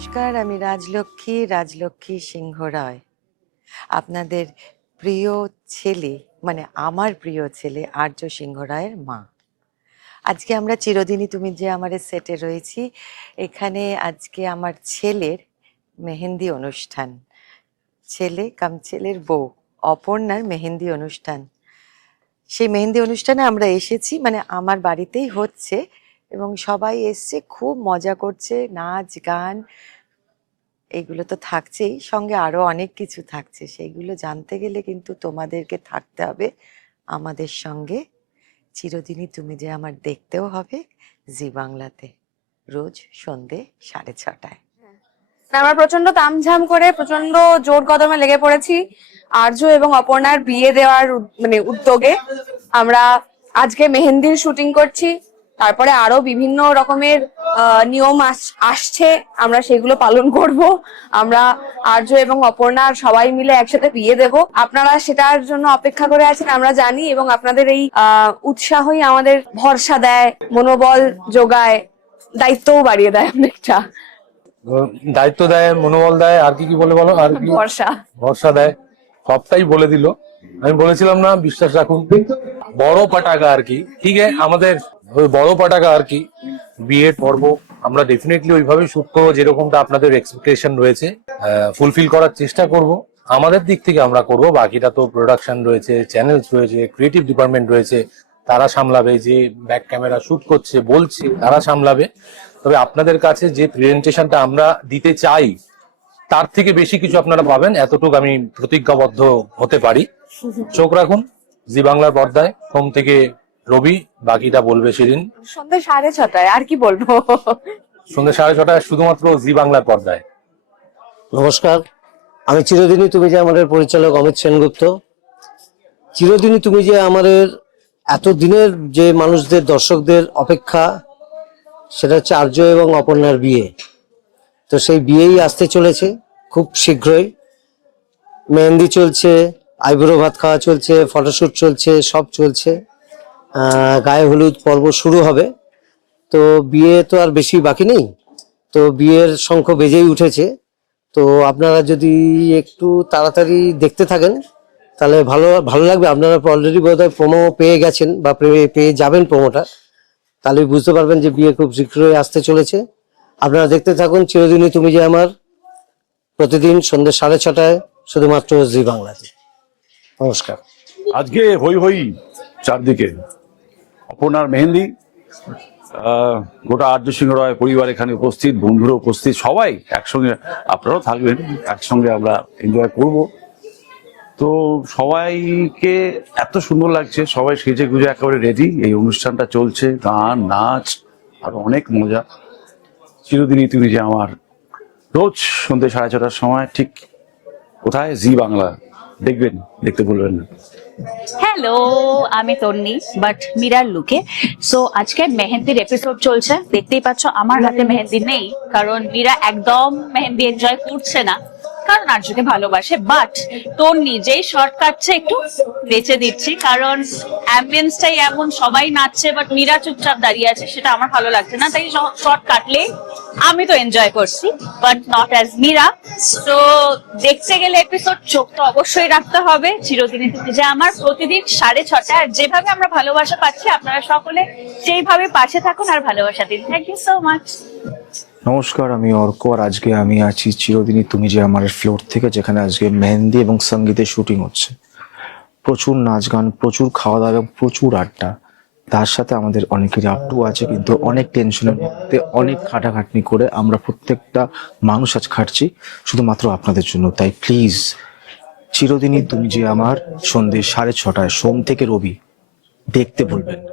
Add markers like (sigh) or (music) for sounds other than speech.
নমস্কার, আমি রাজলক্ষ্মী রাজলক্ষ্মী সিংহ রায়। আপনাদের প্রিয় ছেলে মানে আমার প্রিয় ছেলে আর্য সিংহ রায়ের মা। আজকে আমরা চিরদিনই তুমি যে আমার সেটে রয়েছি, এখানে আজকে আমার ছেলের মেহেন্দি অনুষ্ঠান। ছেলে কাম ছেলের বউ, অপর্ণার মেহেন্দি অনুষ্ঠান। সেই মেহেন্দি অনুষ্ঠানে আমরা এসেছি মানে আমার বাড়িতেই হচ্ছে এবং সবাই এসছে, খুব মজা করছে, নাচ, গান, এগুলো তো থাকছেই। সঙ্গে আরও অনেক কিছু থাকছে, সেইগুলো জানতে গেলে কিন্তু তোমাদেরকে থাকতে হবে আমাদের সঙ্গে। চিরদিনই তুমি যে আমার দেখতেও হবে জি বাংলাতে, রোজ সন্ধে সাড়ে ছটায়। আমরা প্রচণ্ড তামঝাম করে প্রচণ্ড জোর কদমে লেগে পড়েছি। আর্য এবং অপর্ণার বিয়ে দেওয়ার মানে উদ্যোগে আমরা আজকে মেহেন্দির শুটিং করছি। তারপরে আরও বিভিন্ন রকমের নিয়ম আস- আসছে আমরা সেগুলো পালন করব। আমরা আর্য এবং অপর্ণার সবাই মিলে একসাথে বিয়ে দেব। আপনারা সেটার জন্য অপেক্ষা করে আছেন আমরা জানি এবং আপনাদের এই আহ, উৎসাহই আমাদের ভরসা দেয় মনোবল যোগায় দায়িত্বও বাড়িয়ে দেয় অনেকটা। দায়িত্ব দেয় মনোবল দেয় আর কি কি বলে বলো? আর কি ভরসা। ভরসা দেয় সবটাই বলে দিল। আমি বলেছিলাম না বিশ্বাস রাখুন। বড় পাটাকা আর কি ঠিক আছে? আমাদের ওই বড় পাটাকা আর কি বিয়ের পর্ব আমরা ডেফিনেটলি ওইভাবে শুট করব যেরকমটা আপনাদের এক্সপেকটেশন রয়েছে। ফুলফিল করার চেষ্টা করব। আমাদের দিক থেকে আমরা করব বাকিটা তো প্রোডাকশন রয়েছে চ্যানেলস রয়েছে ক্রিয়েটিভ ডিপার্টমেন্ট রয়েছে তারা সামলাবে যে ব্যাক ক্যামেরা শুট করছে বলছে তারা সামলাবে। তবে আপনাদের কাছে যে প্রেজেন্টেশনটা আমরা দিতে চাই তার থেকে বেশি কিছু আপনারা পাবেন এতটুকু আমি প্রতিজ্ঞাবদ্ধ হতে পারি। (laughs) চোখ রাখুন জি বাংলার পর্দায় সোম থেকে রবি বাকিটা বলবে সেদিন। সন্ধ্যে সাড়ে ছটায় আর কি বলব? সন্ধ্যে সাড়ে ছটায় শুধুমাত্র জি বাংলার পর্দায়। নমস্কার আমি চিরদিনই তুমি যে আমাদের পরিচালক অমিত সেনগুপ্ত। চিরদিনই তুমি যে আমাদের এত দিনের যে মানুষদের দর্শকদের অপেক্ষা সেটা হচ্ছে আর্য এবং অপর্ণার বিয়ে। তো সেই বিয়েই আসতে চলেছে খুব শীঘ্রই। মেহেন্দি চলছে আইব্রো ভাত খাওয়া চলছে ফটোশ্যুট চলছে সব চলছে। গায়ে হলুদ পর্ব শুরু হবে। তো বিয়ে তো আর বেশি বাকি নেই। তো বিয়ের শঙ্খ বেজেই উঠেছে। তো আপনারা যদি একটু তাড়াতাড়ি দেখতে থাকেন, তাহলে ভালো ভালো লাগবে। আপনারা অলরেডি বোধ হয় প্রোমো পেয়ে গেছেন বা পেয়ে যাবেন প্রোমোটা তাহলে বুঝতে পারবেন যে বিয়ে খুব শীঘ্রই আসতে চলেছে। আপনারা দেখতে থাকুন, চিরদিনই তুমি যে আমার প্রতিদিন সন্ধ্যে সাড়ে ছটায় শুধুমাত্র জি বাংলাতে। নমস্কার। আজকে হই হই চারদিকে। অপর্ণার মেহেন্দি গোটা আর্য সিংহ রায় পরিবার এখানে উপস্থিত, বন্ধুরা উপস্থিত, সবাই একসঙ্গে আপনারাও থাকবেন, একসঙ্গে আমরা এনজয় করব। তো সবাইকে এত সুন্দর লাগছে, সবাই সেজে গুজে একেবারে রেডি এই অনুষ্ঠানটা চলছে, গান, নাচ, আর অনেক মজা। চিরদিনই তুমি যে আমার রোজ সন্ধ্যে সাড়ে ছটার সময়, ঠিক কোথায়? জি বাংলা। দেখবেন, দেখতে ভুলবেন না। হ্যালো আমি তন্নি বাট মিরার লুকে সো আজকে মেহেন্দির এপিসোড চলছে। দেখতেই পাচ্ছ, আমার হাতে মেহেন্দি নেই, কারণ মীরা একদম মেহেন্দি এনজয় করছে না। কারণ আর্যকে ভালোবাসে বাট তোর নিজেই শর্ট কাটছে একটু বেঁচে দিচ্ছি, কারণ অ্যাম্বিয়েন্সটাই এমন, সবাই নাচছে বাট মীরা চুপচাপ দাঁড়িয়ে আছে, সেটা আমার ভালো লাগছে না, তাই শর্ট কাটলে আমি তো এনজয় করছি বাট নট অ্যাজ মীরা। তো দেখতে গেলে এপিসোড চোখ তো অবশ্যই রাখতে হবে চিরদিনই যে আমার প্রতিদিন সাড়ে ছটা, আর যেভাবে আমরা ভালোবাসা পাচ্ছি, আপনারা সকলে সেইভাবে পাশে থাকুন আর ভালোবাসা দিন। থ্যাংক ইউ সো মাচ নমস্কার, আমি অর্ক আর আজকে আমি আছি চিরদিনই তুমি যে আমার ফ্লোর থেকে, যেখানে আজকে মেহেন্দি এবং সঙ্গীতের শুটিং হচ্ছে। প্রচুর নাচ গান, প্রচুর খাওয়া দাওয়া এবং প্রচুর আড্ডা। তার সাথে আমাদের অনেকেরই আপটু আছে, কিন্তু অনেক টেনশনের মধ্যে অনেক খাটাখাটনি করে আমরা প্রত্যেকটা মানুষ আজ খাটছি, শুধুমাত্র আপনাদের জন্য। তাই প্লিজ চিরদিনই তুমি যে আমার সন্ধ্যে সাড়ে ছটায়, সোম থেকে রবি, দেখতে বলবেন না।